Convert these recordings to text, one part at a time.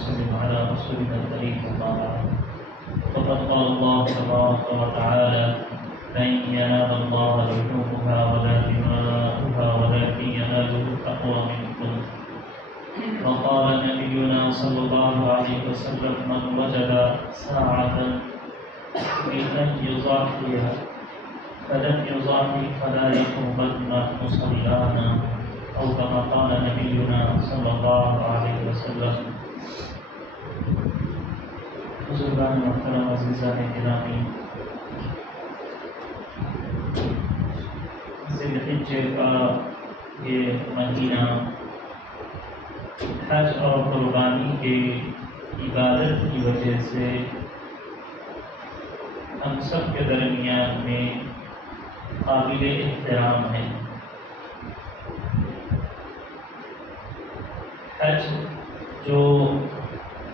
وسلم على رسولنا الكريم أما بعد. فقد قال الله تبارك وتعالى: لن ينال الله لحومها ولا دماؤها ولكن يناله التقوى منكم. وقال نبينا صلى الله عليه وسلم: من وجد ساعة لن يضاحيها فلم يضاحي فلا يقربن مصلانا، أو كما قال نبينا صلى الله عليه وسلم. بزرگان محترم عزیزان گرامی، ذی الحجہ کا یہ مہینہ حج اور قربانی کے عبادت کی وجہ سے ہم سب کے درمیان میں قابل احترام ہے. حج جو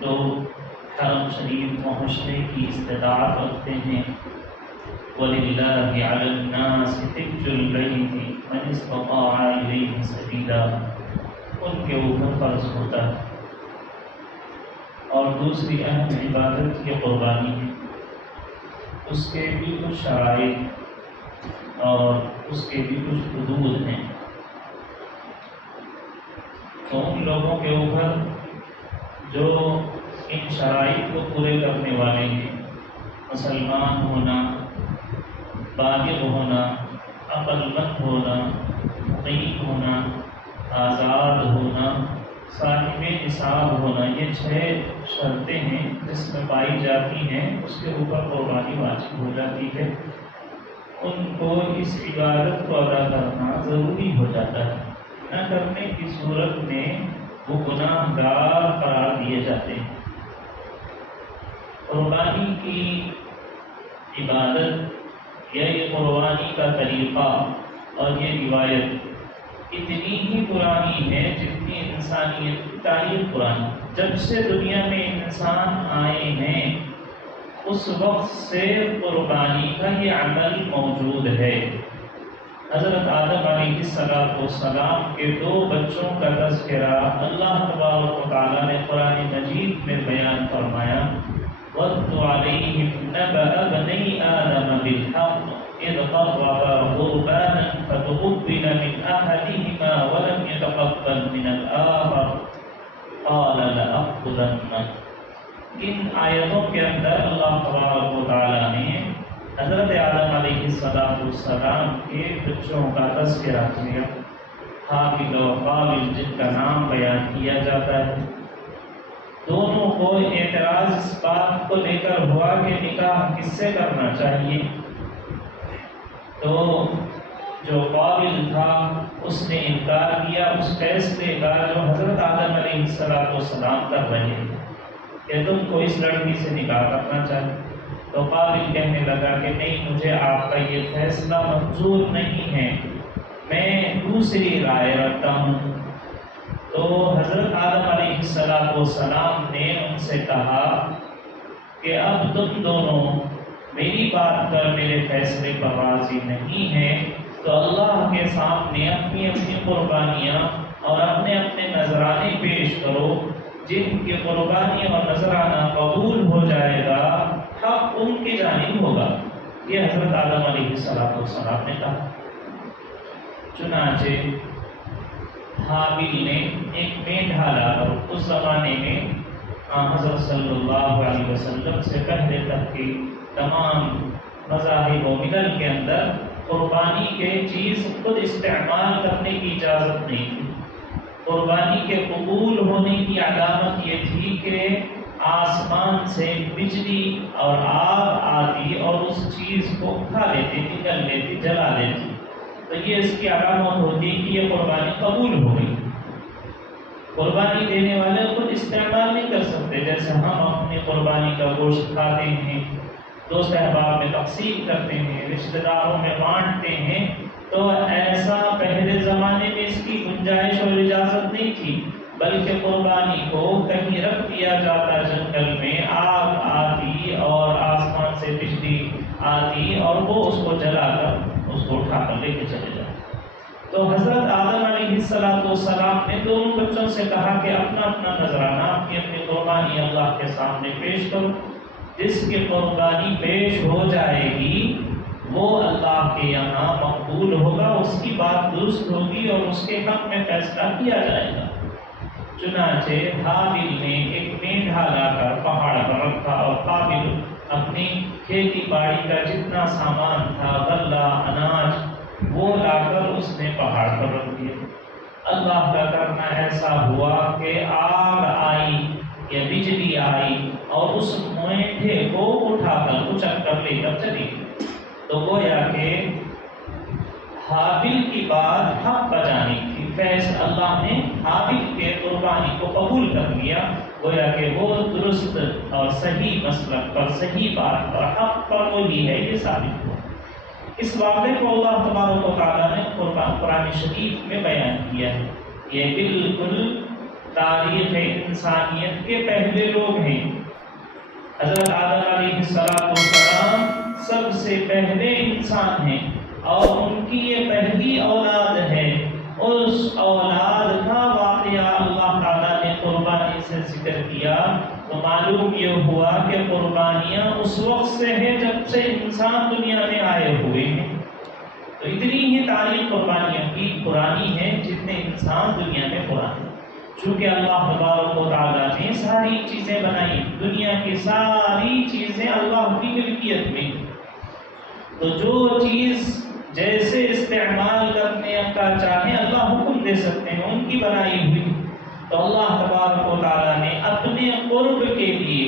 لوگ حرم شریف پہنچنے کی استطاعت رکھتے ہیں، وَلِلَّهِ عَلَى النَّاسِ حِجُّ الْبَيْتِ مَنِ اسْتَطَاعَ إِلَيْهِ سَبِيلًا، ان کے اوپر فرض ہوتا ہے. اور دوسری اہم عبادت کی قربانی ہے، اس کے بھی کچھ شرائط اور اس کے بھی کچھ حدود ہیں. تو ان لوگوں کے اوپر جو ان شرائط کو پورے کرنے والے ہیں، مسلمان ہونا، بالغ ہونا، عقل مند ہونا، مقیم ہونا، آزاد ہونا، صاحب نصاب ہونا، یہ 6 شرطیں ہیں جس میں پائی جاتی ہیں، اس کے اوپر قربانی واجب ہو جاتی ہے. ان کو اس عبادت کو ادا کرنا ضروری ہو جاتا ہے. نہ کرنے کی صورت میں وہ گناہ گار قرار دیے جاتے ہیں. قربانی کی عبادت یا یہ قربانی کا طریقہ اور یہ روایت اتنی ہی پرانی ہے جتنی انسانیت کی تاریخ پرانی. جب سے دنیا میں انسان آئے ہیں اس وقت سے قربانی کا یہ عمل موجود ہے. حضرت آدم علیہ السلام کے 2 بچوں کا تذکرہ اللہ تبارک و تعالیٰ نے قرآن مجید میں بیان فرمایا: وَاتْلُ عَلَيْهِمْ نَبَأَ بَنِي آدَمَ بِالْحَقِّ إِذْ قَرَّبَا قُرْبَانًا فَتُقُبِّلَ مِنْ أَحَدِهِمَا وَلَمْ يَتَقَبَّلْ مِنَ الْآخَرِ قَالَ لَأَقْتُلَنَّكَ. ان آیتوں کے اندر اللہ تبارک و تعالیٰ نے حضرت آدم علیہ السلام کے بچوں کا تذکرہ کیا. حابیل و قابل جن کا نام بیان کیا جاتا ہے. دونوں کو اعتراض اس بات کو لے کر ہوا کہ نکاح کس سے کرنا چاہیے. تو جو قابل تھا اس نے انکار کیا اس فیصلے کا جو حضرت آدم علیہ السلام کر رہے ہیں کہ تم کو اس لڑکی سے نکاح کرنا چاہیے. تو قابل کہنے لگا کہ نہیں، مجھے آپ کا یہ فیصلہ منظور نہیں ہے، میں دوسری رائے رکھتا ہوں. تو حضرت آدم علیہ السلام نے ان سے کہا کہ اب تم دونوں میری بات پر میرے فیصلے پر راضی نہیں ہیں تو اللہ کے سامنے اپنی اپنی قربانیاں اور اپنے اپنے نذرانے پیش کرو. جن کی قربانی اور نذرانہ قبول ہو جائے گا حق ان کی جانب ہوگا. یہ حضرت آدم علیہ السلام نے کہا. چنانچہ حابیل نے ایک مینڈھا لا کر، اس زمانے میں حضرت صلی اللہ علیہ وسلم سے پہلے تک کی تمام مذاہب و ملل کے اندر قربانی کے چیز خود استعمال کرنے کی اجازت نہیں تھی. قربانی کے قبول ہونے کی علامت یہ تھی کہ آسمان سے بجلی اور آگ آتی اور اس چیز کو کھا لیتی، نکل لیتی، جلا لیتی. تو یہ اس کی علامت ہوتی کہ یہ قربانی قبول ہو گئی. قربانی دینے والے خود استعمال نہیں کر سکتے. جیسے ہم اپنی قربانی کا گوشت کھاتے ہیں، دوست احباب میں تقسیم کرتے ہیں، رشتہ داروں میں بانٹتے ہیں، تو ایسا پہلے زمانے میں اس کی گنجائش اور اجازت نہیں تھی. بلکہ قربانی کو کہیں رکھ دیا جاتا جنگل میں، آگ آتی اور آسمان سے بجلی آتی اور وہ اس کو جلا کر اس کو اٹھا کر لے کے چلے جاتے. تو حضرت آدم علیہ السلام نے دونوں بچوں سے کہا کہ اپنا اپنا نذرانہ، اپنی اپنی قربانی اللہ کے سامنے پیش کرو. جس کی قربانی پیش ہو جائے گی وہ اللہ کے یہاں مقبول ہوگا، اس کی بات درست ہوگی اور اس کے حق میں فیصلہ کیا جائے گا. چنانچہ حابیل نے ایک مینڈھا لا کر پہاڑ پر رکھا اور قابل اپنی کھیتی باڑی کا جتنا سامان تھا، غلہ، اناج، وہ لا کر اس نے پہاڑ پر رکھ دیا. اللہ کا کرنا ایسا ہوا کہ آگ آئی یا بجلی آئی اور اس مینڈھے کو اٹھا کر اچک کر لے کر چلی گئی. تو گویا کہ حابیل کی بات حق بجانی تھی. فیض اللہ نے حابیل کے قربانی کو قبول کر لیا. گویا کہ وہ درست اور صحیح مسلک پر، صحیح بات پر، حق پر وہی ہے، یہ ثابت ہوا. اس واقعے کو اللہ تبارک و تعالیٰ نے قرآن شریف میں بیان کیا ہے. یہ بالکل تاریخ انسانیت کے پہلے لوگ ہیں. حضرت آدم علیہ السلام سب سے پہلے انسان ہیں اور ان کی یہ پہلی اولاد ہے. اس اولاد کا واقعہ اللہ تعالیٰ نے قربانی سے ذکر کیا تو معلوم یہ ہوا کہ قربانیاں اس وقت سے ہیں جب سے انسان دنیا میں آئے ہوئے ہیں. تو اتنی ہی تاریخ قربانیوں کی پرانی ہے جتنے انسان دنیا میں پرانے. چونکہ اللہ تبارک و تعالیٰ نے ساری چیزیں بنائی، دنیا کی ساری چیزیں اللہ کی ملکیت میں، تو جو چیز جیسے استعمال کرنے کا چاہیں اللہ حکم دے سکتے ہیں، ان کی بنائی ہوئی. تو اللہ تبارک و تعالیٰ نے اپنے قرب کے لیے،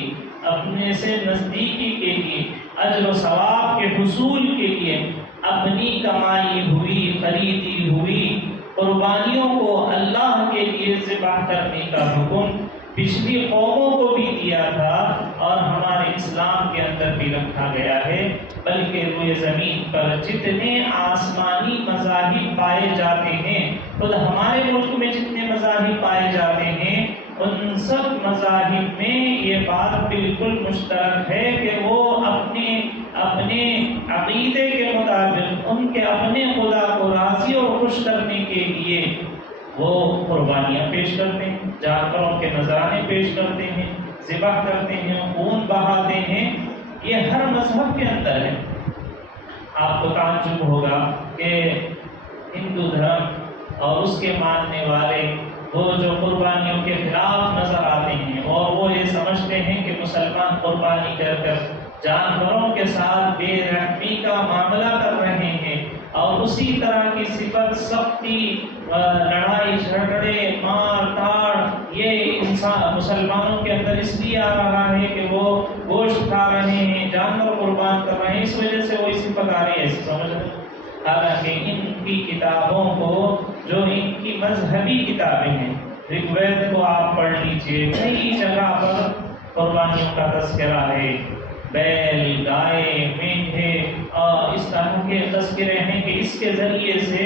اپنے سے نزدیکی کے لیے، اجر و ثواب کے حصول کے لیے اپنی کمائی ہوئی، خریدی ہوئی قربانیوں کو اللہ کے لیے ذبح کرنے کا حکم پچھلی قوموں کو بھی دیا تھا اور ہمارے اسلام کے اندر بھی رکھا گیا ہے. بلکہ روئے زمین پر جتنے آسمانی مذاہب پائے جاتے ہیں، خود ہمارے ملک میں جتنے مذاہب پائے جاتے ہیں، ان سب مذاہب میں یہ بات بالکل مشترک ہے کہ وہ اپنے عقیدے کے مطابق ان کے اپنے خدا کو راضی اور خوش کرنے کے لیے وہ قربانیاں پیش کرتے ہیں، جانوروں کے نذرانے پیش کرتے ہیں، ذبح کرتے ہیں، خون بہاتے ہیں. یہ ہر مذہب کے اندر ہے. آپ کو تعجب ہوگا کہ ہندو دھرم اور اس کے ماننے والے وہ جو قربانیوں کے خلاف نظر آتے ہیں اور وہ یہ سمجھتے ہیں کہ مسلمان قربانی کر جانوروں کے ساتھ بے رحمی کا معاملہ کر رہے ہیں اور اسی طرح کی صفت، سختی، لڑائی جھگڑے، مار داڑ یہ انسان مسلمانوں کے اندر اس لیے آ رہا ہے کہ وہ گوشت کھا رہے ہیں، جانور قربان کر رہے ہیں، اس وجہ سے وہ صفت آ رہی ہے، ایسے سمجھ رہے ہیں. حالانکہ ان کی کتابوں کو، جو ان کی مذہبی کتابیں ہیں، رگ وید کو آپ پڑھ لیجئے، کئی جگہ پر قربانیوں کا تذکرہ ہے. بیل، گائے، مینڈھے اور اس طرح کے تذکرے ہیں کہ اس کے ذریعے سے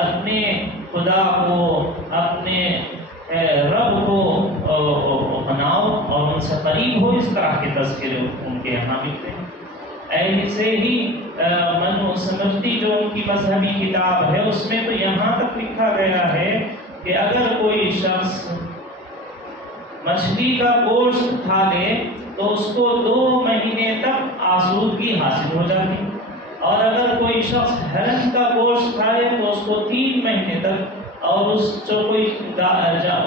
اپنے خدا کو، اپنے رب کو بناؤ اور ان سے قریب ہو. اس طرح کے تذکرے ان کے یہاں ملتے ہیں. ایسے ہی منو سمجھتی جو ان کی مذہبی کتاب ہے، اس میں تو یہاں تک لکھا گیا ہے کہ اگر کوئی شخص مچھلی کا گوشت کھا لے تو اس کو 2 مہینے تک آسودگی حاصل ہو جاتی، اور اگر کوئی شخص ہرن کا گوشت کھائے تو اس کو 3 مہینے تک، اور جو کوئی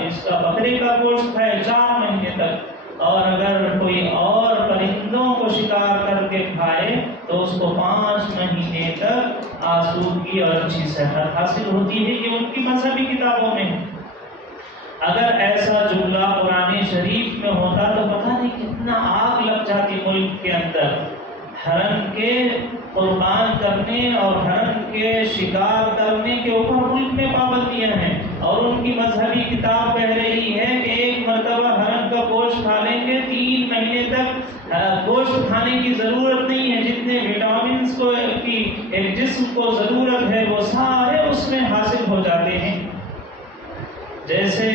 اس کا بکرے کا گوشت کھائے 4 مہینے تک، اور اگر کوئی اور پرندوں کو شکار کر کے کھائے تو اس کو 5 مہینے تک آسودگی اور اچھی صحت حاصل ہوتی ہے. یہ ان کی مذہبی کتابوں میں. اگر ایسا جملہ قرآن شریف میں ہوتا تو پتہ نہیں کتنا آگ لگ جاتی ملک کے اندر. ہرن کے قربان کرنے اور ہرن کے شکار کرنے کے اوپر ملک میں پابندیاں ہیں، اور ان کی مذہبی کتاب کہہ رہی ہے کہ ایک مرتبہ ہرن کا گوشت کھا لیں گے 3 مہینے تک گوشت کھانے کی ضرورت نہیں ہے. جتنے وٹامنس کو ایک جسم کو ضرورت ہے وہ سارے اس میں حاصل ہو جاتے ہیں. جیسے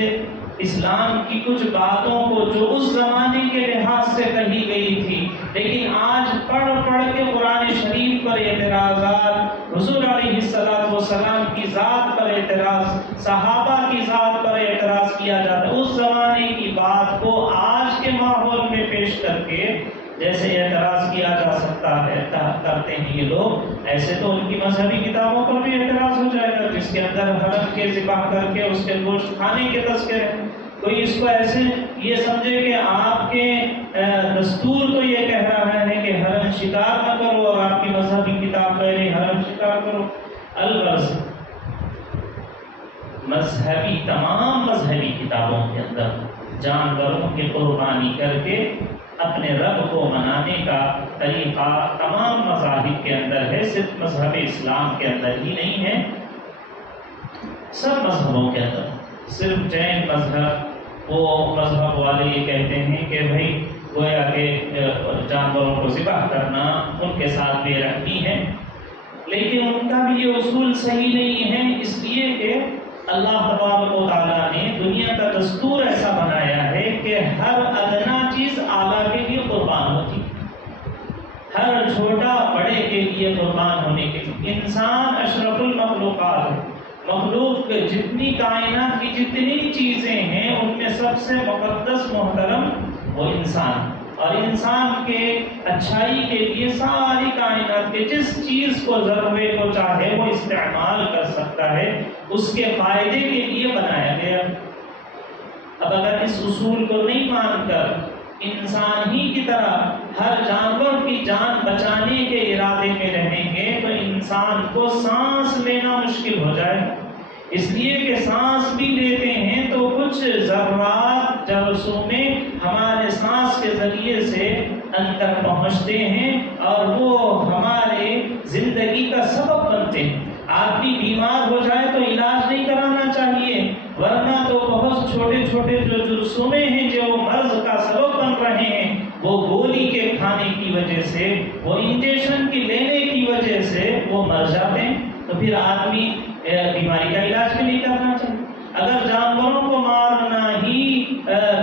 اسلام کی کچھ باتوں کو جو اس زمانے کے لحاظ سے کہی گئی تھی، لیکن آج پڑھ کے قرآن شریف پر اعتراضات، حضور علیہ السلام کی ذات پر اعتراض، صحابہ کی ذات پر اعتراض کیا جاتا ہے. اس زمانے کی بات کو آج کے ماحول میں پیش کر کے جیسے اعتراض کیا جا سکتا ہے کرتے ہیں یہ لوگ، ایسے تو ان کی مذہبی کتابوں پر بھی اعتراض ہو جائے گا جس کے اندر حرم کے ذبح کر کے اس کے گوشت کھانے کے تذکرے۔ کوئی اس کو ایسے یہ سمجھے کہ آپ کے دستور تو یہ کہہ رہا ہے کہ حرم شکار نہ کرو اور آپ کی مذہبی کتاب کہہ رہی حرم شکار کرو۔ الغرض تمام مذہبی کتابوں کے اندر جانوروں کی قربانی کر کے اپنے رب کو منانے کا طریقہ تمام مذاہب کے اندر ہے، صرف مذہب اسلام کے اندر ہی نہیں ہے، سب مذہبوں کے اندر۔ صرف جین مذہب، وہ مذہب والے یہ کہتے ہیں کہ بھائی گویا کہ جانوروں کو ذبح کرنا ان کے ساتھ بے رحمی ہے، لیکن ان کا بھی یہ اصول صحیح نہیں ہے، اس لیے کہ اللہ تبارک و تعالیٰ نے دنیا کا دستور ایسا بنایا ہے کہ ہر ادنا چیز اعلیٰ کے لیے قربان ہوتی ہے، ہر چھوٹا بڑے کے لیے قربان ہونے کے لیے۔ انسان اشرف المخلوقات ہے، مخلوق جتنی کائنات کی جتنی چیزیں ہیں ان میں سب سے مقدس محترم وہ انسان، اور انسان کے اچھائی کے لیے ساری کائنات کے جس چیز کو ذرے کو چاہے وہ استعمال کر سکتا ہے، اس کے فائدے کے لیے بنایا گیا۔ اب اگر اس اصول کو نہیں مان کر انسان ہی کی طرح ہر جانور کی جان بچانے کے ارادے میں رہیں گے تو انسان کو سانس لینا مشکل ہو جائے، اس لیے کہ سانس بھی لیتے ہیں تو کچھ ذرات جراثیم ہمارے سانس کے ذریعے سے اندر پہنچتے ہیں اور وہ ہمارے زندگی کا سبب بنتے ہیں۔ آدمی بیمار ہو جائے تو علاج نہیں کرانا چاہیے، ورنہ تو بہت چھوٹے چھوٹے جو جرثومے ہیں جو مرض کا سبب بن رہے ہیں، وہ گولی کے کھانے کی وجہ سے، وہ انجیکشن کی لینے کی وجہ سے وہ مر جاتے ہیں، تو پھر آدمی بیماری کا علاج بھی نہیں کرنا چاہیے۔ اگر جانوروں کو مارنا ہی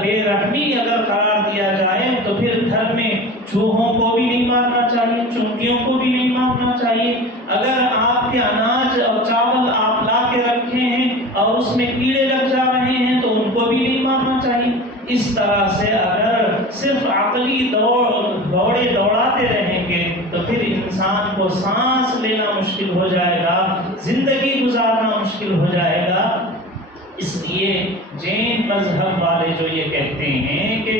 بے رحمی اگر قرار دیا جائے تو پھر گھر میں چوہوں کو بھی نہیں مارنا چاہیے، چونٹیوں کو بھی نہیں مارنا چاہیے۔ اگر آپ کے اناج اور چاول آپ لا کے رکھے ہیں اور اس میں کیڑے لگ جا رہے ہیں تو ان کو بھی نہیں مارنا چاہیے۔ اس طرح سے اگر صرف عقلی دوڑے دوڑاتے رہیں گے تو پھر انسان کو سانس لینا مشکل ہو جائے گا، زندگی گزارنا مشکل ہو جائے گا۔ اس لیے جین مذہب والے جو یہ کہتے ہیں کہ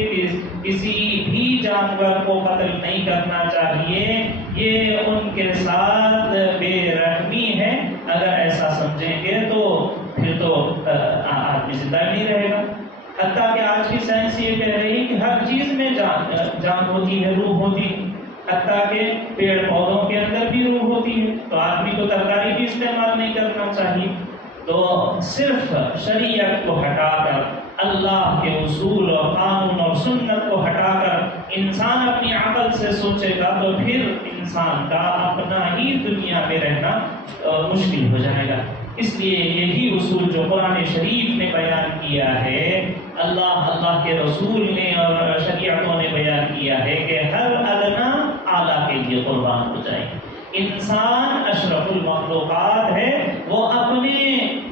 کسی بھی جانور کو قتل نہیں کرنا چاہیے، یہ ان کے ساتھ بے رحمی ہے۔ اگر ایسا سمجھیں گے تو پھر تو آدمی زندہ نہیں رہے گا۔ حتیٰ کہ آج کی سائنس یہ کہہ رہی ہے کہ ہر چیز میں جان ہوتی ہے، روح ہوتی ہے، حتیٰ کہ پیڑ پودوں کے اندر بھی روح ہوتی ہے، تو آدمی کو ترکاری بھی استعمال نہیں کرنا چاہیے۔ تو صرف شریعت کو ہٹا کر، اللہ کے اصول اور قانون اور سنت کو ہٹا کر انسان اپنی عقل سے سوچے گا تو پھر انسان کا اپنا ہی دنیا میں رہنا مشکل ہو جائے گا۔ اس لیے یہی اصول جو قرآن شریف نے بیان کیا ہے، اللہ کے رسول نے اور شریعتوں نے بیان کیا ہے کہ ہر ادنا اعلیٰ کے لیے قربان ہو جائے۔ انسان اشرف المخلوقات ہے، وہ اپنے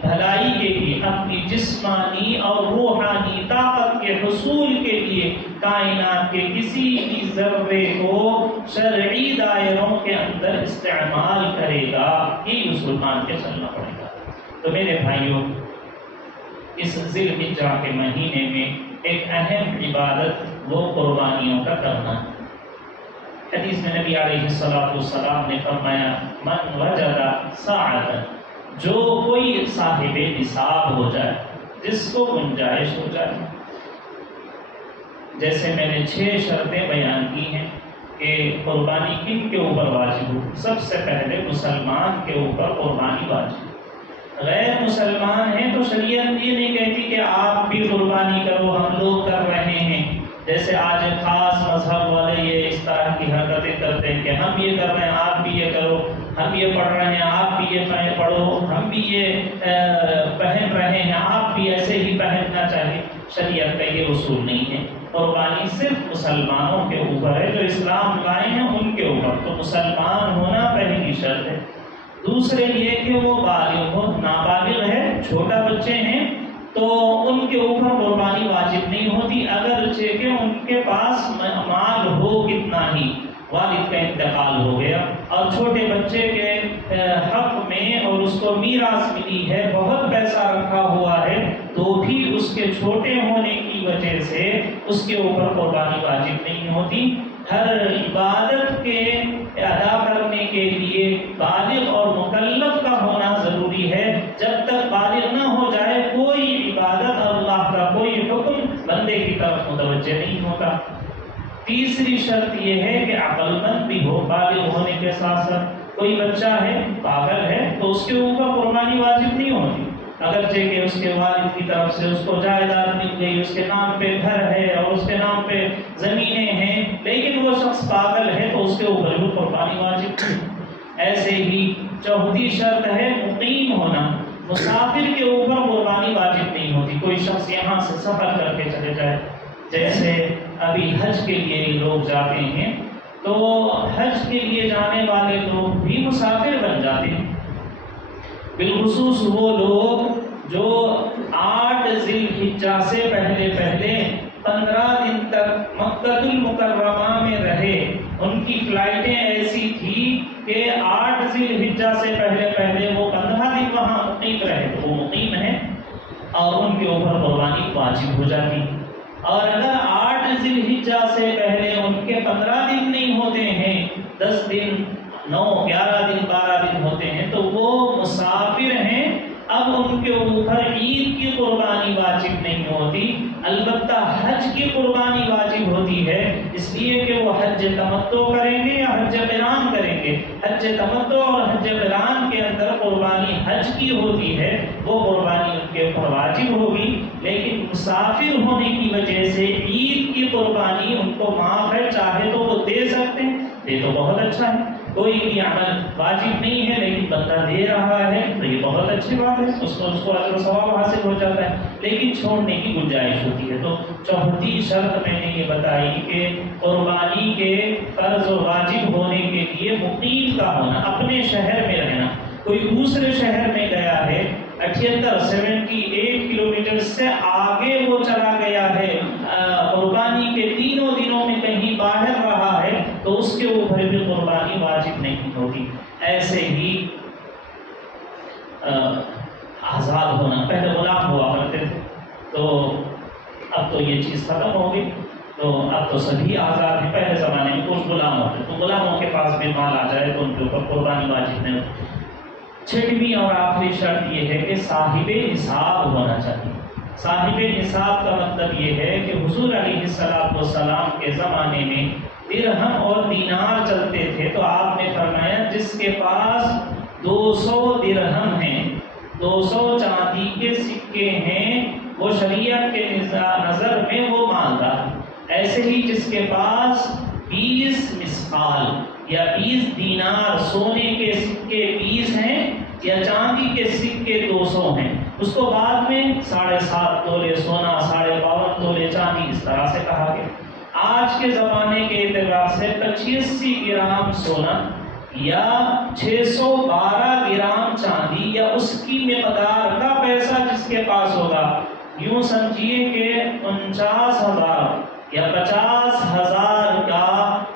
بھلائی کے لیے، اپنی جسمانی اور روحانی طاقت کے حصول کے لیے کائنات کے کسی بھی ذرے کو شرعی دائروں کے اندر استعمال کرے گا، یہ اصول مان کے چلنا پڑے گا۔ تو میرے بھائیوں، اس ذی الحجہ کے مہینے میں ایک اہم عبادت وہ قربانیوں کا کرنا ہے۔ حدیث میں نبی علیہ السلام نے فرمایا، من وجد ساعۃ، جو کوئی صاحب نصاب ہو جائے، جس کو گنجائش ہو جائے۔ جیسے میں نے 6 شرطیں بیان کی ہیں کہ قربانی کن کے اوپر واجب ہو۔ سب سے پہلے مسلمان کے اوپر قربانی واجب۔ غیر مسلمان ہیں تو شریعت یہ نہیں کہتی کہ آپ بھی قربانی کرو، ہم لوگ کر رہے ہیں۔ جیسے آج خاص مذہب والے یہ اس طرح کی حرکتیں کرتے ہیں کہ ہم یہ کر رہے ہیں آپ بھی یہ کرو، ہم یہ پڑھ رہے ہیں آپ بھی یہ پڑھو، ہم بھی یہ پہن رہے ہیں آپ بھی ایسے ہی پہننا چاہیے۔ شریعت کا یہ اصول نہیں ہے۔ قربانی صرف مسلمانوں کے اوپر ہے، جو اسلام لائے ہیں ان کے اوپر، تو مسلمان ہونا پہلی شرط ہے۔ دوسرے یہ کہ وہ بالغ ہو، نابالغ ہے، چھوٹا بچے ہیں تو ان کے اوپر قربانی واجب نہیں ہوتی، اگرچہ کہ ان کے پاس مال ہو کتنا ہی، والد کا انتقال ہو گیا اور چھوٹے بچے کے حق میں اور اس کو میراث ملی ہے، بہت پیسہ رکھا ہوا ہے، تو بھی اس کے چھوٹے ہونے کی وجہ سے اس کے اوپر قربانی واجب نہیں ہوتی۔ ہر عبادت کے ادا کرنے کے لیے بالغ اور مکلف کا ہونا ضروری ہے۔ جب تک بالغ نہ ہو جائے کوئی عبادت، اللہ کا کوئی حکم بندے کی طرف متوجہ نہیں ہوتا۔ تیسری شرط یہ ہے کہ عقل مند بھی ہو، بالغ ہونے کے ساتھ ساتھ کوئی بچہ ہے پاگل ہے تو اس کے اوپر قربانی واجب نہیں ہوتی، اگرچہ کہ اس کے والد کی طرف سے اس کو جائیداد مل گئی، اس کے نام پہ گھر ہے اور اس کے نام پہ زمینیں ہیں، لیکن وہ شخص پاگل ہے تو اس کے اوپر بھی قربانی واجب نہیں۔ ایسے ہی چوتھی شرط ہے مقیم ہونا، مسافر کے اوپر قربانی واجب نہیں ہوتی۔ کوئی شخص یہاں سے سفر کر کے چلے جائے، جیسے ابھی حج کے لیے لوگ جاتے ہیں، تو حج کے لیے جانے والے لوگ بھی مسافر بن جاتے ہیں، بالخصوص وہ لوگ جو 8 ذی الحجہ سے پہلے 15 دن تک مکہ المکرمہ میں رہے۔ ان کی فلائٹیں ایسی تھی کہ 8 ذی الحجہ سے پہلے وہ 15 دن وہاں مقیم رہے، تو وہ مقیم ہیں اور ان کے اوپر قربانی واجب ہو جاتی۔ اور اگر 8 ذی الحجہ سے پہلے ان کے 15 دن نہیں ہوتے ہیں، 10 دن 9 11 دن 12 دن ہوتے ہیں، تو وہ مسافر ہیں، اب ان کے اوپر عید کی قربانی واجب نہیں ہوتی، البتہ حج کی قربانی واجب ہوتی ہے، اس لیے کہ وہ حج تمتع کریں گے یا حج قران کریں گے۔ حج تمتع اور حج قران کے اندر قربانی حج کی ہوتی ہے، وہ قربانی ان کے اوپر واجب ہوگی، لیکن مسافر ہونے کی وجہ سے عید کی قربانی ان کو معاف ہے، چاہے تو وہ دے سکتے ہیں، دے تو بہت اچھا ہے، کوئی بھی عمل واجب نہیں ہے لیکن بندہ دے رہا ہے تو یہ بہت اچھی بات ہے، اس کو اجر و ثواب حاصل ہو جاتا ہے، لیکن چھوڑنے کی گنجائش ہوتی ہے۔ تو چوتھی شرط میں نے یہ بتائی کہ قربانی کے فرض و واجب ہونے کے لیے مقیم کا ہونا، اپنے شہر میں رہنا۔ کوئی دوسرے شہر میں گیا ہے، 78 کلومیٹر سے آگے وہ چلا گیا ہے، قربانی کے تینوں دنوں میں کہیں باہر رہا ہے، تو اس کے اوپر بھی قربانی واجب نہیں ہوتی۔ ایسے ہی آزاد ہونا، پہلے غلام ہوا کرتے تھے، تو اب تو یہ چیز ختم ہو گئی، تو اب تو سبھی آزاد ہیں۔ پہلے زمانے میں کچھ غلام ہوتے تو غلاموں کے پاس بھی مال آ جائے تو ان کے اوپر قربانی واجب نہیں ہوتی۔ چھٹویں اور آخری شرط یہ ہے کہ صاحب نصاب ہونا چاہیے۔ صاحب نصاب کا مطلب یہ ہے کہ حضور علیہ السلام کے زمانے میں درہم اور دینار چلتے تھے، تو آپ نے فرمایا جس کے پاس 200 درہم ہیں، 200 چاندی کے سکے ہیں، وہ شریعت کے نظر میں وہ مالدار۔ ایسے ہی جس کے پاس 20 مسقال یا 20 دینار سونے کے سکے 20 ہیں یا چاندی کے سکے 200 ہیں، اس کو بعد میں 7.5 تولے سونا، 52.5 تولے چاندی اس طرح سے کہا گیا۔ آج کے زمانے کے اعتبار سے 85 گرام سونا یا 612 گرام چاندی یا اس کی مقدار کا پیسہ جس کے پاس ہوگا، یوں سمجھیے کہ 49,000 یا 50,000 کا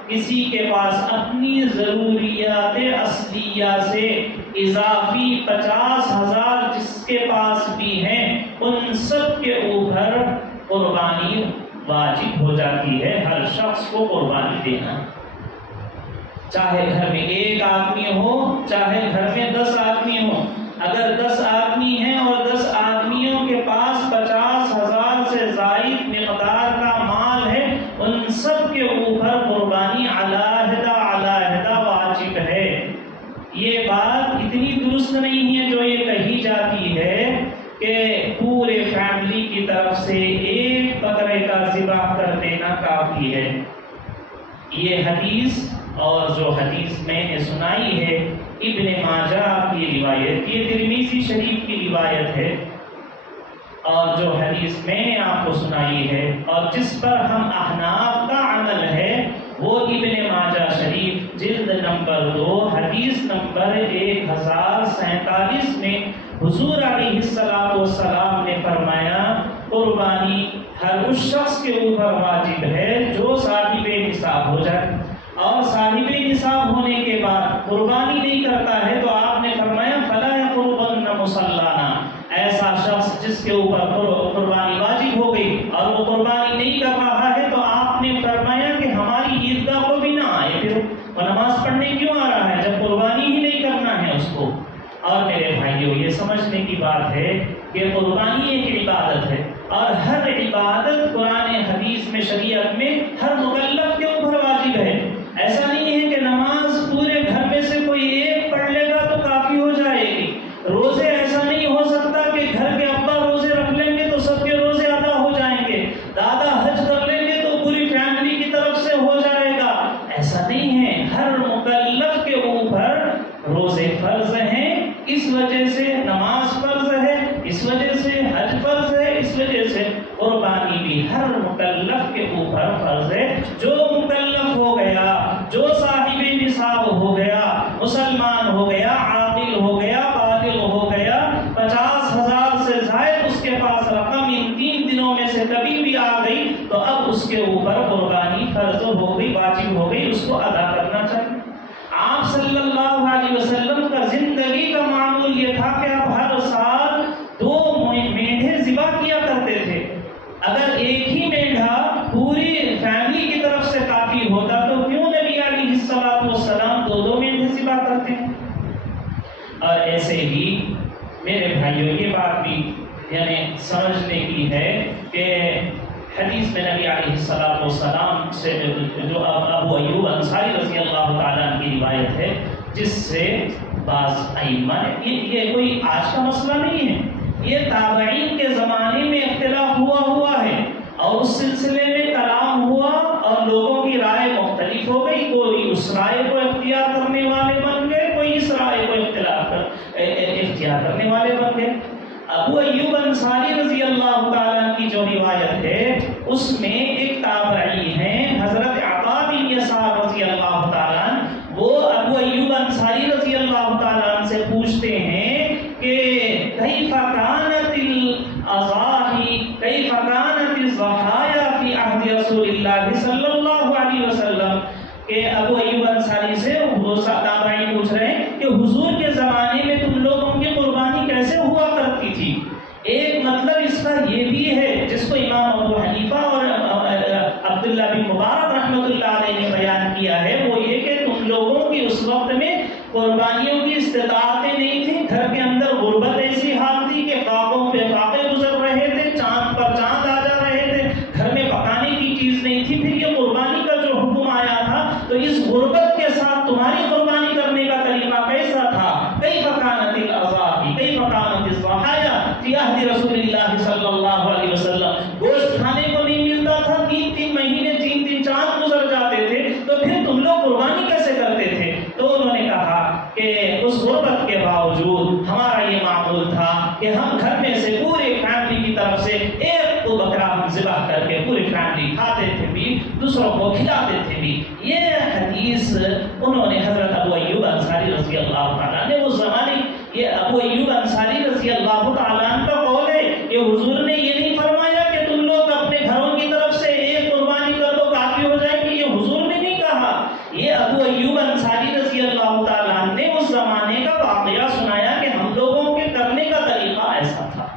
کسی کے پاس اپنی ضروریات اصلیہ سے اضافی 50,000 جس کے پاس بھی ہیں، ان سب کے اوپر قربانی واجب ہو جاتی ہے۔ ہر شخص کو قربانی دینا، چاہے گھر میں 1 آدمی ہو، چاہے گھر میں 10 آدمی ہو۔ اگر 10 آدمی ہیں اور 10 آدمیوں کے پاس 50,000 سے زائد مقدار کا مال ہے، ان سب کے اوپر قربانی علیحدہ واجب ہے۔ یہ بات اتنی درست نہیں ہے جو یہ کہی جاتی ہے کہ پورے فیملی کی طرف سے 1 بکرے کا ذبح کر دینا کافی ہے۔ یہ حدیث اور جو حدیث میں نے سنائی ہے ابن ماجہ کی روایت، یہ ترمذی شریف کی روایت ہے، اور جو حدیث میں نے آپ کو سنائی ہے اور جس پر ہم احناف کا عمل ہے، وہ ابن ماجہ شریف جلد نمبر 2 حدیث نمبر 1047 میں حضور علیہ السلام نے فرمایا قربانی ہر اس شخص کے اوپر واجب ہے جو صاحب نصاب ہو جائے، اور صاحب نصاب ہونے کے بعد قربانی نہیں کرتا ہے تو آپ نے فرمایا فلا یقربن مصلانا، ایسا شخص جس کے اوپر قربانی واجب ہو گئی اور وہ قربانی نہیں کر رہا ہے تو آپ نے فرمایا کہ ہماری عیدگاہ کو بھی نہ آئے، پھر وہ نماز پڑھنے کیوں آ رہا ہے جب قربانی ہی نہیں کرنا ہے اس کو۔ اور میرے بھائیوں، یہ سمجھنے کی بات ہے کہ قربانی ایک عبادت ہے، اور ہر عبادت قرآن حدیث میں شریعت میں ہر مکلف کے اوپر واجب ہے۔ ایسا نہیں ہے کہ نماز پورے گھر میں سے کوئی ایک پڑھ لے گا تو کافی ہو جائے گی، روزے ایسا نہیں ہو سکتا کہ گھر کے ابا روزے رکھ لیں گے تو سب کے روزے ادا ہو جائیں گے، دادا حج کر لیں گے تو پوری فیملی کی طرف سے ہو جائے گا، ایسا نہیں ہے۔ ہر مکلف کے اوپر روزے فرض ہیں، اس وجہ سے نماز فرض ہے، اس وجہ سے حج فرض ہے، اس وجہ سے قربانی بھی ہر مکلف کے اوپر فرض ہے۔ جو مکلف ہو گیا، جو صاحب نصاب ہو گیا، مسلمان ہو گیا، عاقل ہو گیا، بالغ ہو گیا، 50,000 سے زائد اس کے پاس رقم ان 3 دنوں میں سے کبھی بھی آ گئی تو اب اس کے اوپر قربانی فرض ہو گئی، واجب ہو گئی، اس کو ادا کرنا چاہیے۔ آپ صلی اللہ علیہ وسلم کا زندگی کا معمول یہ تھا کہ آپ ہر سال 2 مینڈھے ذبح کیا کرتے تھے۔ اگر ایک ہی مینڈھا پوری فیملی کی طرف سے کافی ہوتا تو کیوں نبی علیہ السلام 2 مینڈھے ذبح کرتے ہیں؟ اور ایسے ہی میرے بھائیوں، یہ بات بھی یعنی سمجھنے کی ہے کہ حدیث میں نبی علیہ السلام سے جو ابو ایوب انصاری رضی اللہ تعالیٰ عنہ کی روایت ہے، جس سے بعض ائمہ نے، یہ کوئی آج کا مسئلہ نہیں ہے، یہ تابعین کے زمانے میں اختلاف ہوا ہے اور اس سلسلے میں کلام ہوا اور لوگوں کی رائے مختلف ہو گئی، کوئی اس رائے کو اختیار کرنے والے بن گئے، کوئی اس رائے کو اختیار کرنے والے بن گئے۔ ابو ایوب انصاری رضی اللہ تعالیٰ عنہ کی جو روایت ہے اس میں ایک تابعی ہیں حضرت عطاء بن یسار رضی اللہ تعالیٰ عنہ، وہ ابو ایوب انصاری رضی اللہ تعالیٰ عنہ سے پوچھتے ہیں کہ کیف کانت الاضاحی کیف کانت الضحایا فی عہد رسول اللہ صلی اللہ علیہ وسلم، کہ ابو ایوب انصاری سے وہ تابعی پوچھ رہے ہیں کہ حضور کے زمانے میں تم لوگوں کی قربانی کیسے ہوا کرتی تھی۔ ایک مطلب اس کا یہ بھی ہے جس کو امام ابو حنیفہ اور عبداللہ بن مبارک رحمۃ اللہ علیہ نے بیان کیا ہے، وہ یہ کہ تم لوگوں کی اس وقت میں قربانیوں کی استطاعتیں نہیں تھیں، گھر کے اندر غربت ایسی حال تھی کہ فاقوں پہ فاقے گزر رہے تھے، چاند پر چاند آ جا رہے تھے، گھر میں پکانے کی چیز نہیں تھی، پھر یہ قربانی کا جو حکم آیا تھا تو اس غربت کے ساتھ تمہاری قربانی کرنے کا طریقہ کیسا تھا؟ کیف کانت الاضاحی کیف کانت الضحایا فی عہد رسول اللہ صلی اللہ علیہ وسلم، گوشت کھانے کو نہیں ملتا تھا، 3 مہینے 3 چاند گزر جاتے تھے، تو پھر تم لوگ قربانی کیسے کرتے تھے؟ تو انہوں نے کہا کہ اس غربت کے باوجود ہمارا یہ معمول تھا کہ ہم گھر میں سے پوری فیملی کی طرف سے ایک تو بکرا ہم ذبح کر کے پوری فیملی کھاتے تھے بھی، دوسروں کو کھلاتے تھے بھی۔ یہ حدیث انہوں نے حضرت ابو ایوب انصاری رضی اللہ تعالیٰ نے اس زمانے، یہ ابو ایوب انصاری رضی اللہ تعالیٰ عنہ کا قول ہے کہ حضور نے یہ نہیں فرمایا کہ تم لوگ اپنے گھروں کی طرف سے ایک قربانی کر دو کافی ہو جائے گی، یہ حضور نے نہیں کہا، یہ ابو ایوب انصاری رضی اللہ تعالیٰ عنہ نے اس زمانے کا واقعہ سنایا کہ ہم لوگوں کے کرنے کا طریقہ ایسا تھا۔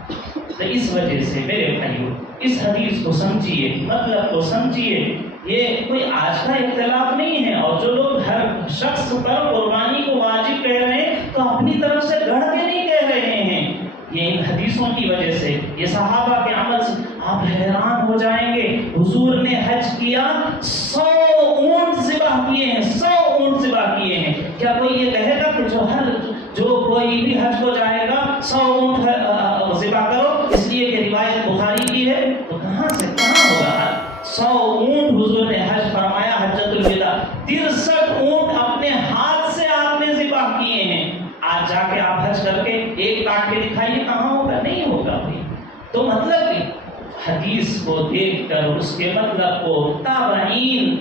تو اس وجہ سے میرے بھائیوں، اس حدیث کو سمجھیے، مطلب کو سمجھیے، یہ کوئی آج کا اختلاف نہیں ہے، اور جو لوگ ہر شخص پر قربانی کو واجب کہہ رہے ہیں تو اپنی طرف سے گڑھ کے نہیں کہہ رہے ہیں، یہ ان حدیثوں کی وجہ سے، یہ صحابہ کے عمل سے آپ حیران ہو جائیں گے۔ حضور نے حج کیا، 100 اونٹ ذبح کیے ہیں، 100 اونٹ ذبح کیے ہیں۔ کیا کوئی یہ کہے گا کہ جو کوئی بھی حج کو جائے گا 100 اونٹ ذبح کرو اس لیے کہ روایت بخاری کی ہے؟ تو کہاں ہوگا 100 اونٹ حضور نے حج فرمایا، حجۃ الوداع 63 اونٹ اپنے ہاتھ سے آپ نے ذبح کیے ہیں۔ آج جا کے آپ حج کر کے ایک کاٹ کے دکھائیے، کہاں ہوگا؟ نہیں ہوگا بھائی۔ تو مطلب کہ حدیث کو دیکھ کر اس کے مطلب کو تابعین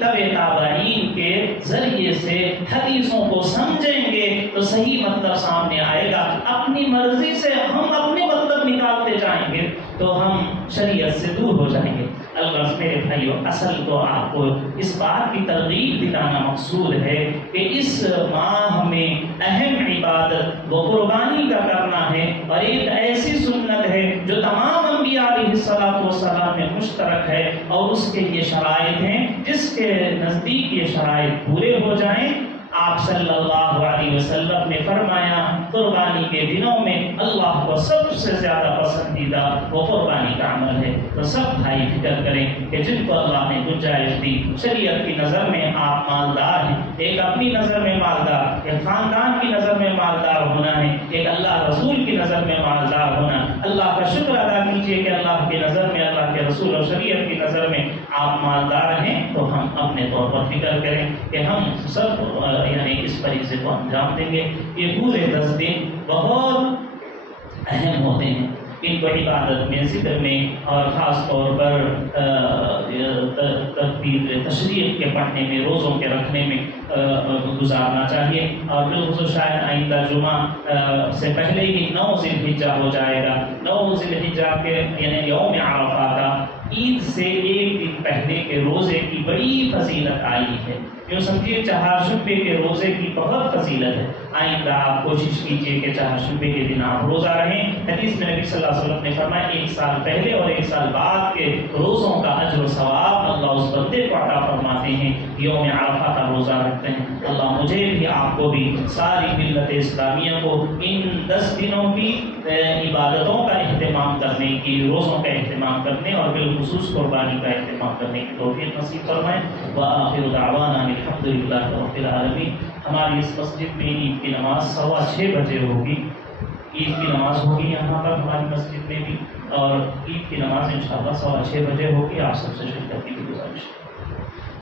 کے ذریعے سے حدیثوں کو سمجھیں گے تو صحیح مطلب سامنے آئے گا۔ اپنی مرضی سے ہم اپنے مطلب نکالتے جائیں گے تو ہم شریعت سے دور ہو جائیں گے۔ الغرض میرے بھائیو، اصل تو آپ کو اس بات کی ترغیب دلانا مقصود ہے کہ اس ماہ میں اہم عبادت وہ قربانی کا کرنا ہے، اور ایک ایسی سنت ہے جو تمام انبیاء علیہ السلام میں مشترک ہے، اور اس کے یہ شرائط ہیں جس کے نزدیک یہ شرائط پورے ہو جائیں، آپ صلی اللہ علیہ وسلم نے فرمایا قربانی کے دنوں میں اللہ کو سب سے زیادہ پسندیدہ وہ قربانی کا عمل ہے۔ تو سب بھائی فکر کریں کہ جن کو اللہ نے گنجائش دی، شریعت کی نظر میں آپ مالدار ہیں، ایک اپنی نظر میں مالدار، ایک خاندان کی نظر میں مالدار ہونا ہے، ایک اللہ رسول کی نظر میں مالدار ہونا۔ اللہ کا شکر ادا کیجئے کہ اللہ کی نظر میں، اللہ کے رسول اور شریعت کی نظر میں آپ مالدار ہیں۔ تو ہم اپنے طور پر فکر کریں کہ ہم سب یعنی اس فریضے کو انجام دیں گے۔ یہ پورے 10 دن بہت اہم ہوتے ہیں، ان کو عبادت میں، ذکر میں، اور خاص طور پر تکبیر تشریف کے پڑھنے میں، روزوں کے رکھنے میں گزارنا چاہیے۔ اور بالخصوص شاید آئندہ جمعہ سے پہلے ہی 9 ذی الحجہ ہو جائے گا۔ 9 ذی الحجہ کے یعنی یوم عرفہ کا، عید سے ایک دن پہلے کے روزے کی بڑی فضیلت آئی ہے۔ جو سمجھیے چہارشنبے کے روزے کی بہت فضیلت ہے۔ آئندہ آپ کوشش کیجئے کہ چہارشنبے کے دن آپ روزہ رہیں۔ حدیث میں نبی صلی اللہ علیہ وسلم نے فرمایا 1 سال پہلے اور 1 سال بعد کے روزوں کا اجر و ثواب اللہ اس بندے کو عطا فرماتے ہیں یوم عرفہ کا روزہ رکھتے ہیں۔ اللہ مجھے بھی، آپ کو بھی، ساری ملت اسلامیہ کو ان 10 دنوں کی عبادتوں کا اہتمام کرنے کی، روزوں کا اہتمام کرنے اور بالخصوص قربانی کا اہتمام کرنے کی توفیق نصیب فرمائے۔ وآخر دعوانا الحمدللہ رب العالمین۔ ہماری اس مسجد میں عید کی نماز 6:15 بجے ہوگی۔ عید کی نماز ہوگی یہاں پر ہماری مسجد میں بھی، اور عید کی نماز انشاءاللہ 6:15 بجے ہوگی۔ آپ سب سے شرکت کی گزارش ہے۔